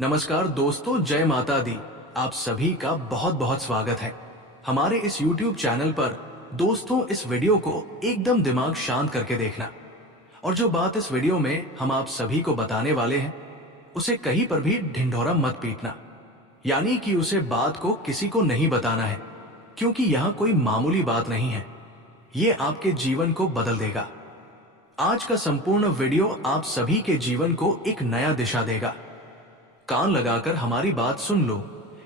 नमस्कार दोस्तों, जय माता दी। आप सभी का बहुत बहुत स्वागत है हमारे इस YouTube चैनल पर। दोस्तों, इस वीडियो को एकदम दिमाग शांत करके देखना, और जो बात इस वीडियो में हम आप सभी को बताने वाले हैं उसे कहीं पर भी ढिंढोरा मत पीटना। यानी कि उसे बात को किसी को नहीं बताना है, क्योंकि यहाँ कोई मामूली बात नहीं है। ये आपके जीवन को बदल देगा। आज का संपूर्ण वीडियो आप सभी के जीवन को एक नया दिशा देगा। कान लगाकर हमारी बात सुन लो,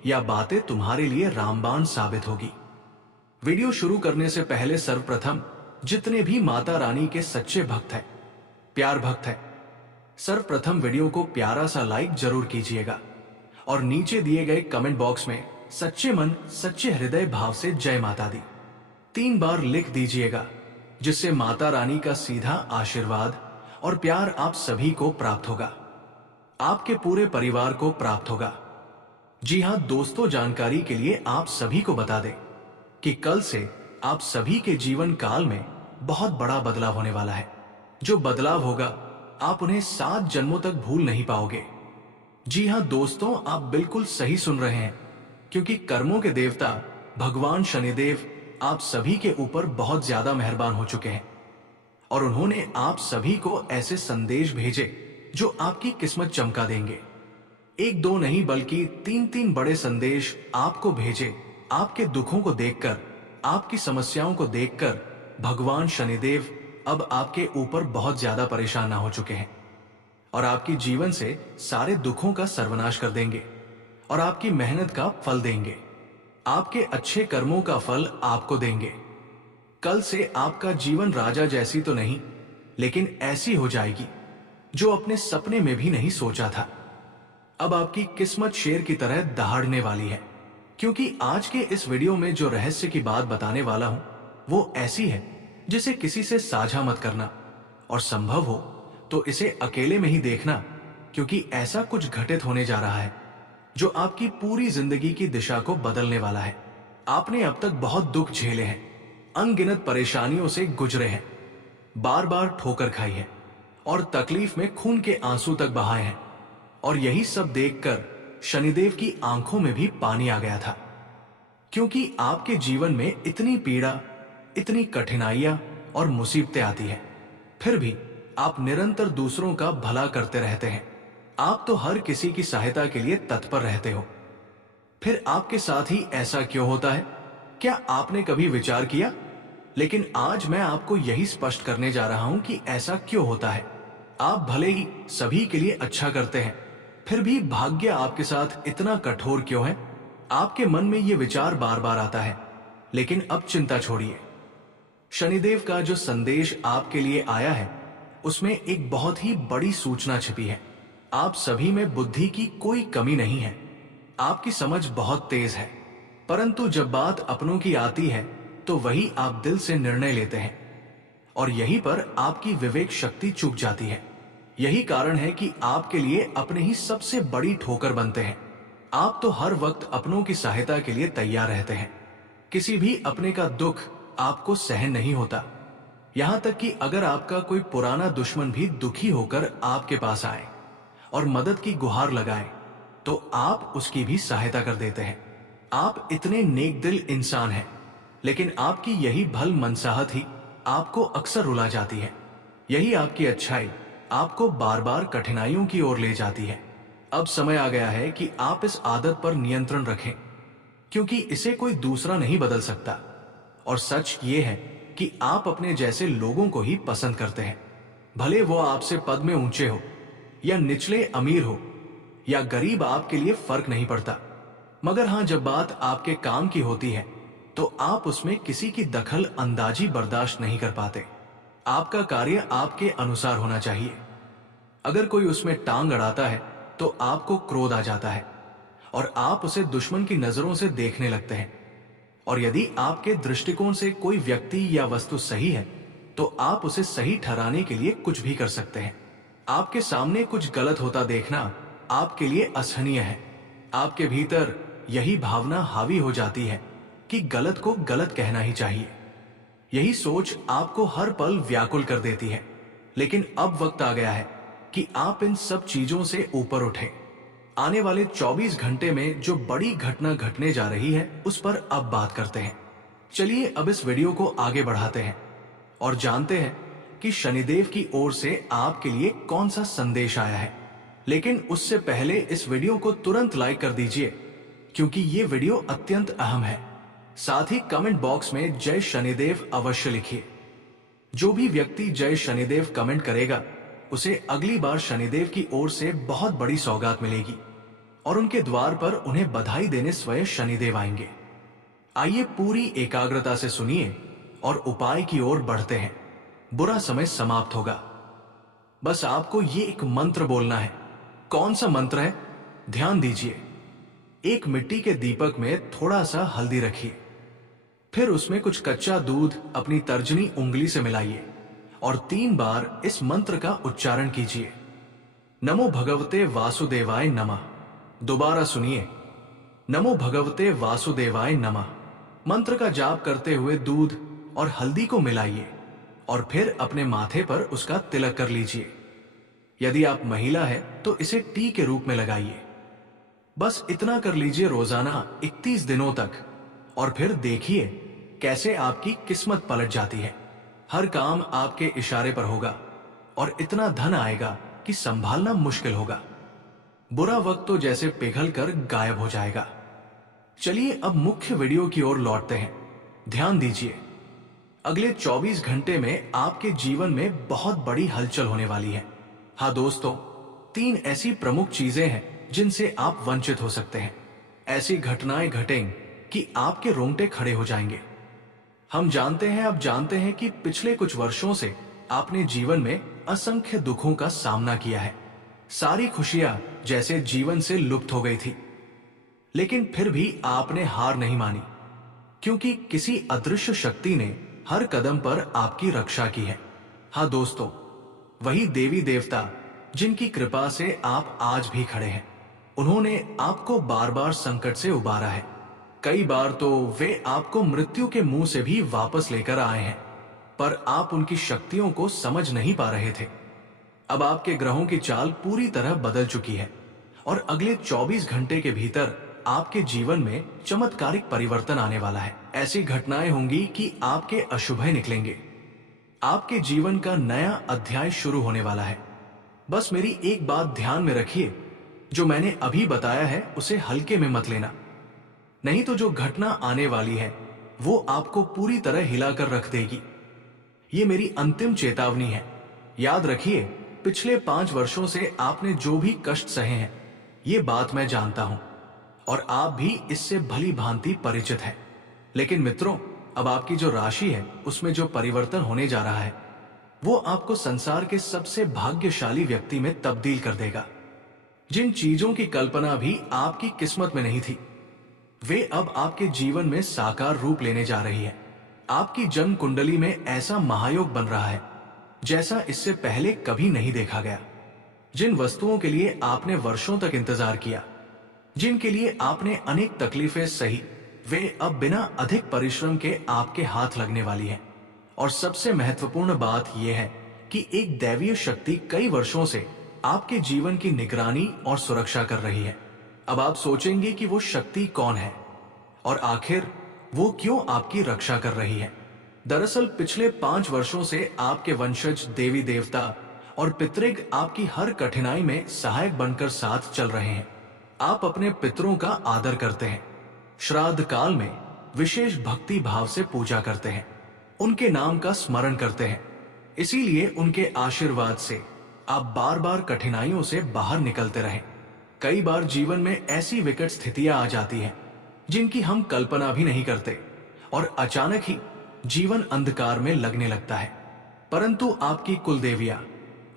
या बातें तुम्हारे लिए रामबाण साबित होगी। वीडियो शुरू करने से पहले सर्वप्रथम जितने भी माता रानी के सच्चे भक्त हैं, प्यार भक्त हैं, सर्वप्रथम वीडियो को प्यारा सा लाइक जरूर कीजिएगा और नीचे दिए गए कमेंट बॉक्स में सच्चे मन सच्चे हृदय भाव से जय माता दी 3 बार लिख दीजिएगा, जिससे माता रानी का सीधा आशीर्वाद और प्यार आप सभी को प्राप्त होगा, आपके पूरे परिवार को प्राप्त होगा। जी हां दोस्तों, जानकारी के लिए आप सभी को बता दें कि कल से आप सभी के जीवन काल में बहुत बड़ा बदलाव होने वाला है। जो बदलाव होगा आप उन्हें 7 जन्मों तक भूल नहीं पाओगे। जी हां दोस्तों, आप बिल्कुल सही सुन रहे हैं, क्योंकि कर्मों के देवता भगवान शनिदेव आप सभी के ऊपर बहुत ज्यादा मेहरबान हो चुके हैं, और उन्होंने आप सभी को ऐसे संदेश भेजे जो आपकी किस्मत चमका देंगे। 1-2 नहीं बल्कि 3-3 बड़े संदेश आपको भेजे। आपके दुखों को देखकर, आपकी समस्याओं को देखकर भगवान शनिदेव अब आपके ऊपर बहुत ज्यादा परेशान ना हो चुके हैं, और आपकी जीवन से सारे दुखों का सर्वनाश कर देंगे और आपकी मेहनत का फल देंगे। आपके अच्छे कर्मों का फल आपको देंगे। कल से आपका जीवन राजा जैसी तो नहीं, लेकिन ऐसी हो जाएगी जो अपने सपने में भी नहीं सोचा था। अब आपकी किस्मत शेर की तरह दहाड़ने वाली है, क्योंकि आज के इस वीडियो में जो रहस्य की बात बताने वाला हूं वो ऐसी है जिसे किसी से साझा मत करना, और संभव हो तो इसे अकेले में ही देखना, क्योंकि ऐसा कुछ घटित होने जा रहा है जो आपकी पूरी जिंदगी की दिशा को बदलने वाला है। आपने अब तक बहुत दुख झेले हैं, अनगिनत परेशानियों से गुजरे हैं, बार बार ठोकर खाई है और तकलीफ में खून के आंसू तक बहाए हैं, और यही सब देखकर शनिदेव की आंखों में भी पानी आ गया था, क्योंकि आपके जीवन में इतनी पीड़ा, इतनी कठिनाइयां और मुसीबतें आती हैं, फिर भी आप निरंतर दूसरों का भला करते रहते हैं। आप तो हर किसी की सहायता के लिए तत्पर रहते हो। फिर आपके साथ ही ऐसा क्यों होता है? क्या आपने कभी विचार किया? लेकिन आज मैं आपको यही स्पष्ट करने जा रहा हूं कि ऐसा क्यों होता है। आप भले ही सभी के लिए अच्छा करते हैं, फिर भी भाग्य आपके साथ इतना कठोर क्यों है? आपके मन में ये विचार बार बार आता है, लेकिन अब चिंता छोड़िए। शनिदेव का जो संदेश आपके लिए आया है उसमें एक बहुत ही बड़ी सूचना छिपी है। आप सभी में बुद्धि की कोई कमी नहीं है, आपकी समझ बहुत तेज है, परंतु जब बात अपनों की आती है तो वही आप दिल से निर्णय लेते हैं, और यहीं पर आपकी विवेक शक्ति चूक जाती है। यही कारण है कि आपके लिए अपने ही सबसे बड़ी ठोकर बनते हैं। आप तो हर वक्त अपनों की सहायता के लिए तैयार रहते हैं। किसी भी अपने का दुख आपको सहन नहीं होता। यहां तक कि अगर आपका कोई पुराना दुश्मन भी दुखी होकर आपके पास आए और मदद की गुहार लगाए, तो आप उसकी भी सहायता कर देते हैं। आप इतने नेक दिल इंसान हैं, लेकिन आपकी यही भल मनसाहत ही आपको अक्सर रुला जाती है। यही आपकी अच्छाई आपको बार बार कठिनाइयों की ओर ले जाती है। अब समय आ गया है कि आप इस आदत पर नियंत्रण रखें, क्योंकि इसे कोई दूसरा नहीं बदल सकता। और सच ये है कि आप अपने जैसे लोगों को ही पसंद करते हैं, भले वो आपसे पद में ऊंचे हो या निचले अमीर हो या गरीब, आपके लिए फर्क नहीं पड़ता। मगर हां, जब बात आपके काम की होती है तो आप उसमें किसी की दखल अंदाजी बर्दाश्त नहीं कर पाते। आपका कार्य आपके अनुसार होना चाहिए। अगर कोई उसमें टांग अड़ाता है तो आपको क्रोध आ जाता है और आप उसे दुश्मन की नजरों से देखने लगते हैं। और यदि आपके दृष्टिकोण से कोई व्यक्ति या वस्तु सही है तो आप उसे सही ठहराने के लिए कुछ भी कर सकते हैं। आपके सामने कुछ गलत होता देखना आपके लिए असहनीय है। आपके भीतर यही भावना हावी हो जाती है कि गलत को गलत कहना ही चाहिए। यही सोच आपको हर पल व्याकुल कर देती है। लेकिन अब वक्त आ गया है कि आप इन सब चीजों से ऊपर उठें। आने वाले 24 घंटे में जो बड़ी घटना घटने जा रही है उस पर अब बात करते हैं। चलिए अब इस वीडियो को आगे बढ़ाते हैं और जानते हैं कि शनिदेव की ओर से आपके लिए कौन सा संदेश आया है। लेकिन उससे पहले इस वीडियो को तुरंत लाइक कर दीजिए, क्योंकि ये वीडियो अत्यंत अहम है। साथ ही कमेंट बॉक्स में जय शनिदेव अवश्य लिखिए। जो भी व्यक्ति जय शनिदेव कमेंट करेगा उसे अगली बार शनिदेव की ओर से बहुत बड़ी सौगात मिलेगी और उनके द्वार पर उन्हें बधाई देने स्वयं शनिदेव आएंगे। आइए पूरी एकाग्रता से सुनिए और उपाय की ओर बढ़ते हैं। बुरा समय समाप्त होगा। बस आपको ये एक मंत्र बोलना है। कौन सा मंत्र है? ध्यान दीजिए। एक मिट्टी के दीपक में थोड़ा सा हल्दी रखिए, फिर उसमें कुछ कच्चा दूध अपनी तर्जनी उंगली से मिलाइए और 3 बार इस मंत्र का उच्चारण कीजिए। नमो भगवते वासुदेवाय नमः। दोबारा सुनिए, नमो भगवते वासुदेवाय नमः। मंत्र का जाप करते हुए दूध और हल्दी को मिलाइए और फिर अपने माथे पर उसका तिलक कर लीजिए। यदि आप महिला है तो इसे टी के रूप में लगाइए। बस इतना कर लीजिए रोजाना 31 दिनों तक और फिर देखिए कैसे आपकी किस्मत पलट जाती है। हर काम आपके इशारे पर होगा और इतना धन आएगा कि संभालना मुश्किल होगा। बुरा वक्त तो जैसे पिघल कर गायब हो जाएगा। चलिए अब मुख्य वीडियो की ओर लौटते हैं। ध्यान दीजिए, अगले 24 घंटे में आपके जीवन में बहुत बड़ी हलचल होने वाली है। हाँ दोस्तों, 3 ऐसी प्रमुख चीजें हैं जिनसे आप वंचित हो सकते हैं। ऐसी घटनाएं घटेंगी कि आपके रोंगटे खड़े हो जाएंगे। हम जानते हैं कि पिछले कुछ वर्षों से आपने जीवन में असंख्य दुखों का सामना किया है। सारी खुशियां जैसे जीवन से लुप्त हो गई थी, लेकिन फिर भी आपने हार नहीं मानी, क्योंकि किसी अदृश्य शक्ति ने हर कदम पर आपकी रक्षा की है। हाँ दोस्तों, वही देवी देवता जिनकी कृपा से आप आज भी खड़े हैं। उन्होंने आपको बार बार संकट से उबारा है। कई बार तो वे आपको मृत्यु के मुंह से भी वापस लेकर आए हैं, पर आप उनकी शक्तियों को समझ नहीं पा रहे थे। अब आपके ग्रहों की चाल पूरी तरह बदल चुकी है और अगले 24 घंटे के भीतर आपके जीवन में चमत्कारिक परिवर्तन आने वाला है। ऐसी घटनाएं होंगी कि आपके अशुभ निकलेंगे। आपके जीवन का नया अध्याय शुरू होने वाला है। बस मेरी एक बात ध्यान में रखिए, जो मैंने अभी बताया है उसे हल्के में मत लेना, नहीं तो जो घटना आने वाली है वो आपको पूरी तरह हिलाकर रख देगी। ये मेरी अंतिम चेतावनी है। याद रखिए, पिछले 5 वर्षों से आपने जो भी कष्ट सहे हैं, ये बात मैं जानता हूं और आप भी इससे भली भांति परिचित हैं। लेकिन मित्रों, अब आपकी जो राशि है उसमें जो परिवर्तन होने जा रहा है वो आपको संसार के सबसे भाग्यशाली व्यक्ति में तब्दील कर देगा। जिन चीजों की कल्पना भी आपकी किस्मत में नहीं थी, वे अब आपके जीवन में साकार रूप लेने जा रही है। आपकी जन्म कुंडली में ऐसा महायोग बन रहा है जैसा इससे पहले कभी नहीं देखा गया। जिन वस्तुओं के लिए आपने वर्षों तक इंतजार किया, जिनके लिए आपने अनेक तकलीफें सही, वे अब बिना अधिक परिश्रम के आपके हाथ लगने वाली है। और सबसे महत्वपूर्ण बात यह है कि एक दैवीय शक्ति कई वर्षों से आपके जीवन की निगरानी और सुरक्षा कर रही है। अब आप सोचेंगे कि वो शक्ति कौन है और आखिर वो क्यों आपकी रक्षा कर रही है। दरअसल पिछले 5 वर्षों से आपके वंशज देवी देवता और पितृग आपकी हर कठिनाई में सहायक बनकर साथ चल रहे हैं। आप अपने पितरों का आदर करते हैं, श्राद्ध काल में विशेष भक्ति भाव से पूजा करते हैं, उनके नाम का स्मरण करते हैं। इसीलिए उनके आशीर्वाद से आप बार बार कठिनाइयों से बाहर निकलते रहे। कई बार जीवन में ऐसी विकट स्थितियां आ जाती हैं जिनकी हम कल्पना भी नहीं करते और अचानक ही जीवन अंधकार में लगने लगता है, परंतु आपकी कुलदेवियां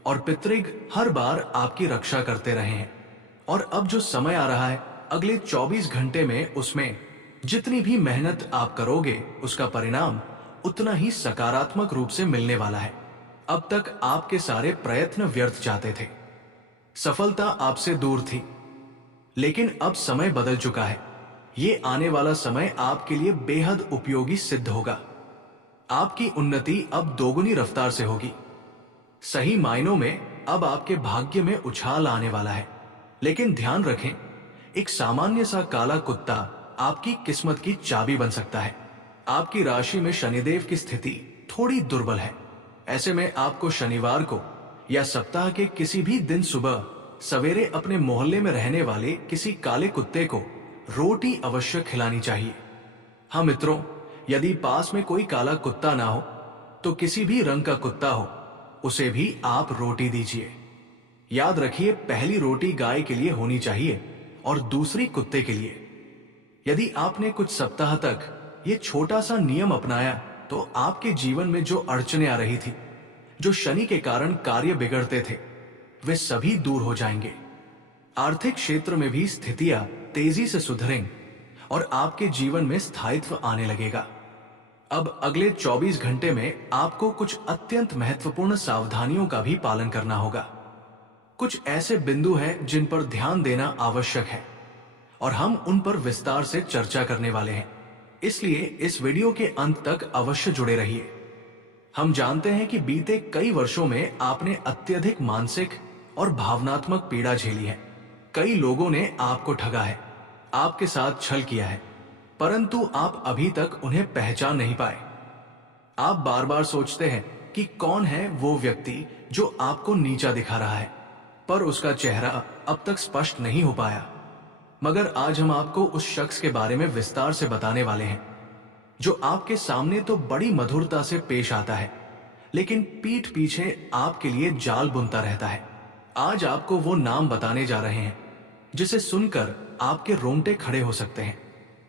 और पितृग हर बार आपकी रक्षा करते रहे हैं। और अब जो समय आ रहा है अगले 24 घंटे में, उसमें जितनी भी मेहनत आप करोगे उसका परिणाम उतना ही सकारात्मक रूप से मिलने वाला है। अब तक आपके सारे प्रयत्न व्यर्थ जाते थे, सफलता आपसे दूर थी, लेकिन अब समय बदल चुका है। ये आने वाला समय आपके लिए बेहद उपयोगी सिद्ध होगा। आपकी उन्नति अब दोगुनी रफ्तार से होगी। सही मायनों में अब आपके भाग्य में उछाल आने वाला है। लेकिन ध्यान रखें, एक सामान्य सा काला कुत्ता आपकी किस्मत की चाबी बन सकता है। आपकी राशि में शनिदेव की स्थिति थोड़ी दुर्बल है। ऐसे में आपको शनिवार को या सप्ताह के किसी भी दिन सुबह सवेरे अपने मोहल्ले में रहने वाले किसी काले कुत्ते को रोटी अवश्य खिलानी चाहिए। हाँ मित्रों, यदि पास में कोई काला कुत्ता ना हो तो किसी भी रंग का कुत्ता हो, उसे भी आप रोटी दीजिए। याद रखिए, पहली रोटी गाय के लिए होनी चाहिए और दूसरी कुत्ते के लिए। यदि आपने कुछ सप्ताह तक ये छोटा सा नियम अपनाया तो आपके जीवन में जो अड़चनें आ रही थी, जो शनि के कारण कार्य बिगड़ते थे, वे सभी दूर हो जाएंगे। आर्थिक क्षेत्र में भी स्थितियां तेजी से सुधरेंगी और आपके जीवन में स्थायित्व आने लगेगा। अब अगले 24 घंटे में आपको कुछ अत्यंत महत्वपूर्ण सावधानियों का भी पालन करना होगा। कुछ ऐसे बिंदु हैं जिन पर ध्यान देना आवश्यक है और हम उन पर विस्तार से चर्चा करने वाले हैं, इसलिए इस वीडियो के अंत तक अवश्य जुड़े रहिए। हम जानते हैं कि बीते कई वर्षों में आपने अत्यधिक मानसिक और भावनात्मक पीड़ा झेली है। कई लोगों ने आपको ठगा है, आपके साथ छल किया है, परंतु आप अभी तक उन्हें पहचान नहीं पाए। आप बार बार सोचते हैं कि कौन है वो व्यक्ति जो आपको नीचा दिखा रहा है, पर उसका चेहरा अब तक स्पष्ट नहीं हो पाया। मगर आज हम आपको उस शख्स के बारे में विस्तार से बताने वाले हैं जो आपके सामने तो बड़ी मधुरता से पेश आता है, लेकिन पीठ पीछे आपके लिए जाल बुनता रहता है। आज आपको वो नाम बताने जा रहे हैं जिसे सुनकर आपके रोंगटे खड़े हो सकते हैं।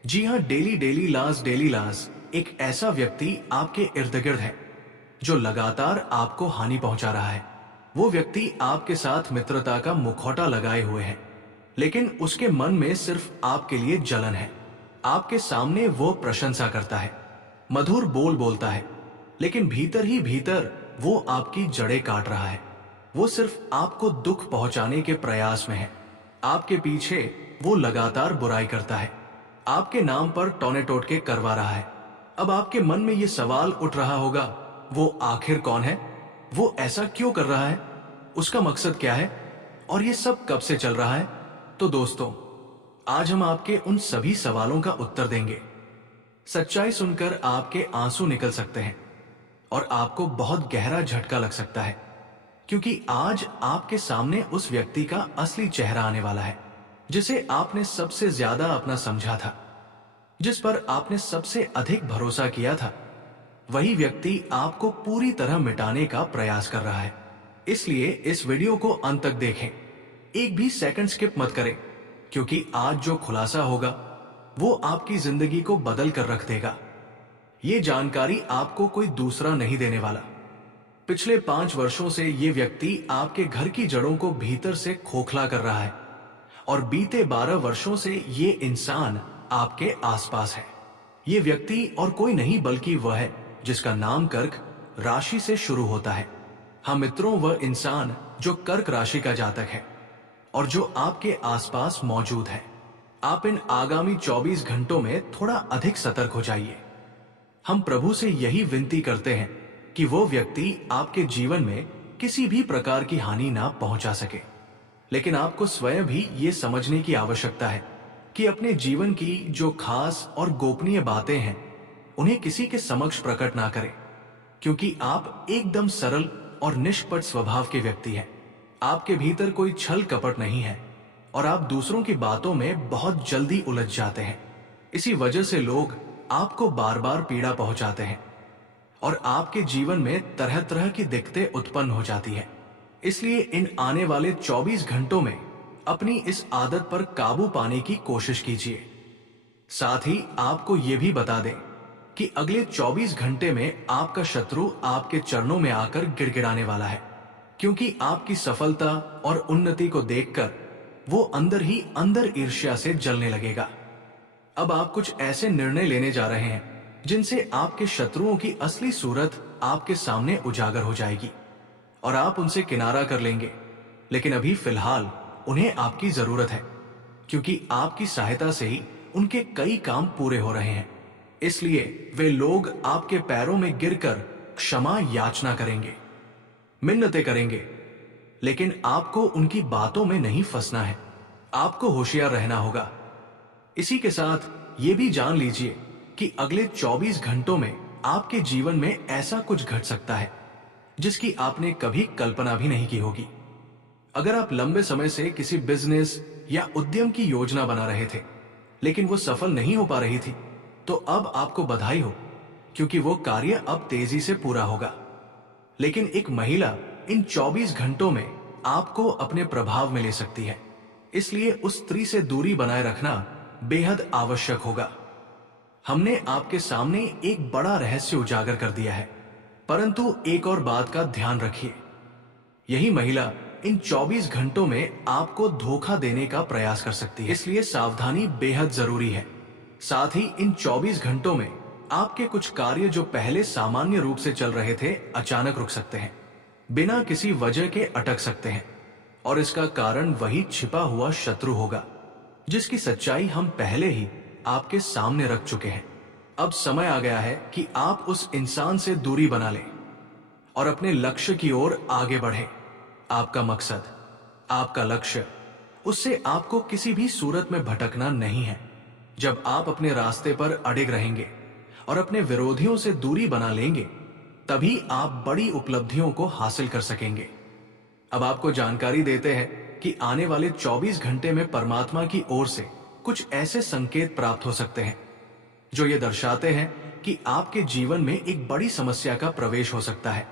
जी हाँ, डेली लास एक ऐसा व्यक्ति आपके इर्द गिर्द है जो लगातार आपको हानि पहुंचा रहा है। वो व्यक्ति आपके साथ मित्रता का मुखौटा लगाए हुए है, लेकिन उसके मन में सिर्फ आपके लिए जलन है। आपके सामने वो प्रशंसा करता है, मधुर बोल बोलता है, लेकिन भीतर ही भीतर वो आपकी जड़ें काट रहा है। वो सिर्फ आपको दुख पहुंचाने के प्रयास में है। आपके पीछे वो लगातार बुराई करता है, आपके नाम पर टोने टोटके करवा रहा है। अब आपके मन में ये सवाल उठ रहा होगा, वो आखिर कौन है? वो ऐसा क्यों कर रहा है? उसका मकसद क्या है? और ये सब कब से चल रहा है? तो दोस्तों, आज हम आपके उन सभी सवालों का उत्तर देंगे। सच्चाई सुनकर आपके आंसू निकल सकते हैं और आपको बहुत गहरा झटका लग सकता है, क्योंकि आज आपके सामने उस व्यक्ति का असली चेहरा आने वाला है जिसे आपने सबसे ज्यादा अपना समझा था, जिस पर आपने सबसे अधिक भरोसा किया था। वही व्यक्ति आपको पूरी तरह मिटाने का प्रयास कर रहा है। इसलिए इस वीडियो को अंत तक देखें, एक भी सेकंड स्किप मत करें, क्योंकि आज जो खुलासा होगा वो आपकी जिंदगी को बदल कर रख देगा। ये जानकारी आपको कोई दूसरा नहीं देने वाला। पिछले 5 वर्षों से ये व्यक्ति आपके घर की जड़ों को भीतर से खोखला कर रहा है और बीते 12 वर्षों से ये इंसान आपके आसपास है। ये व्यक्ति और कोई नहीं बल्कि वह है जिसका नाम कर्क राशि से शुरू होता है। हाँ मित्रों, वह इंसान जो कर्क राशि का जातक है और जो आपके आसपास मौजूद है। आप इन आगामी 24 घंटों में थोड़ा अधिक सतर्क हो जाइए। हम प्रभु से यही विनती करते हैं कि वो व्यक्ति आपके जीवन में किसी भी प्रकार की हानि ना पहुंचा सके, लेकिन आपको स्वयं भी ये समझने की आवश्यकता है कि अपने जीवन की जो खास और गोपनीय बातें हैं उन्हें किसी के समक्ष प्रकट ना करें, क्योंकि आप एकदम सरल और निष्पक्ष स्वभाव के व्यक्ति हैं। आपके भीतर कोई छल कपट नहीं है और आप दूसरों की बातों में बहुत जल्दी उलझ जाते हैं। इसी वजह से लोग आपको बार बार पीड़ा पहुंचाते हैं और आपके जीवन में तरह तरह की दिक्कतें उत्पन्न हो जाती है। इसलिए इन आने वाले 24 घंटों में अपनी इस आदत पर काबू पाने की कोशिश कीजिए। साथ ही आपको ये भी बता दें कि अगले 24 घंटे में आपका शत्रु आपके चरणों में आकर गिड़गिड़ाने वाला है, क्योंकि आपकी सफलता और उन्नति को देखकर वो अंदर ही अंदर ईर्ष्या से जलने लगेगा। अब आप कुछ ऐसे निर्णय लेने जा रहे हैं जिनसे आपके शत्रुओं की असली सूरत आपके सामने उजागर हो जाएगी और आप उनसे किनारा कर लेंगे। लेकिन अभी फिलहाल उन्हें आपकी जरूरत है, क्योंकि आपकी सहायता से ही उनके कई काम पूरे हो रहे हैं। इसलिए वे लोग आपके पैरों में गिरकर क्षमा याचना करेंगे, मिन्नतें करेंगे, लेकिन आपको उनकी बातों में नहीं फंसना है। आपको होशियार रहना होगा। इसी के साथ ये भी जान लीजिए कि अगले 24 घंटों में आपके जीवन में ऐसा कुछ घट सकता है जिसकी आपने कभी कल्पना भी नहीं की होगी। अगर आप लंबे समय से किसी बिजनेस या उद्यम की योजना बना रहे थे लेकिन वो सफल नहीं हो पा रही थी, तो अब आपको बधाई हो, क्योंकि वो कार्य अब तेजी से पूरा होगा। लेकिन एक महिला इन 24 घंटों में आपको अपने प्रभाव में ले सकती है, इसलिए उस स्त्री से दूरी बनाए रखना बेहद आवश्यक होगा। हमने आपके सामने एक बड़ा रहस्य उजागर कर दिया है, परंतु एक और बात का ध्यान रखिए। यही महिला इन 24 घंटों में आपको धोखा देने का प्रयास कर सकती है, इसलिए सावधानी बेहद जरूरी है। साथ ही इन 24 घंटों में आपके कुछ कार्य जो पहले सामान्य रूप से चल रहे थे, अचानक रुक सकते हैं, बिना किसी वजह के अटक सकते हैं। और इसका कारण वही छिपा हुआ शत्रु होगा जिसकी सच्चाई हम पहले ही आपके सामने रख चुके हैं। अब समय आ गया है कि आप उस इंसान से दूरी बना लें और अपने लक्ष्य की ओर आगे बढ़ें। आपका मकसद, आपका लक्ष्य, उससे आपको किसी भी सूरत में भटकना नहीं है। जब आप अपने रास्ते पर अड़िग रहेंगे और अपने विरोधियों से दूरी बना लेंगे, तभी आप बड़ी उपलब्धियों को हासिल कर सकेंगे। अब आपको जानकारी देते हैं कि आने वाले 24 घंटे में परमात्मा की ओर से कुछ ऐसे संकेत प्राप्त हो सकते हैं जो ये दर्शाते हैं कि आपके जीवन में एक बड़ी समस्या का प्रवेश हो सकता है।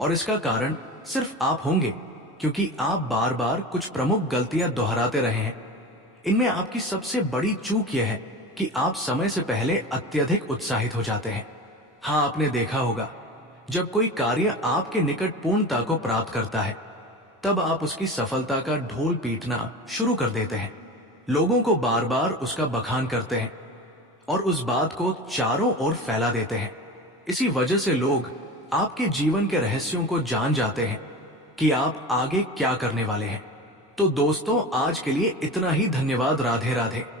और इसका कारण सिर्फ आप होंगे, क्योंकि आप बार बार कुछ प्रमुख गलतियां दोहराते रहे हैं। इनमें आपकी सबसे बड़ी चूक यह है कि आप समय से पहले अत्यधिक उत्साहित हो जाते हैं। हाँ, आपने देखा होगा, जब कोई कार्य आपके निकट पूर्णता को प्राप्त करता है, तब आप उसकी सफलता का ढोल पीटना शुरू कर देते हैं। लोगों को बार बार उसका बखान करते हैं और उस बात को चारों ओर फैला देते हैं। इसी वजह से लोग आपके जीवन के रहस्यों को जान जाते हैं कि आप आगे क्या करने वाले हैं। तो दोस्तों, आज के लिए इतना ही। धन्यवाद। राधे राधे।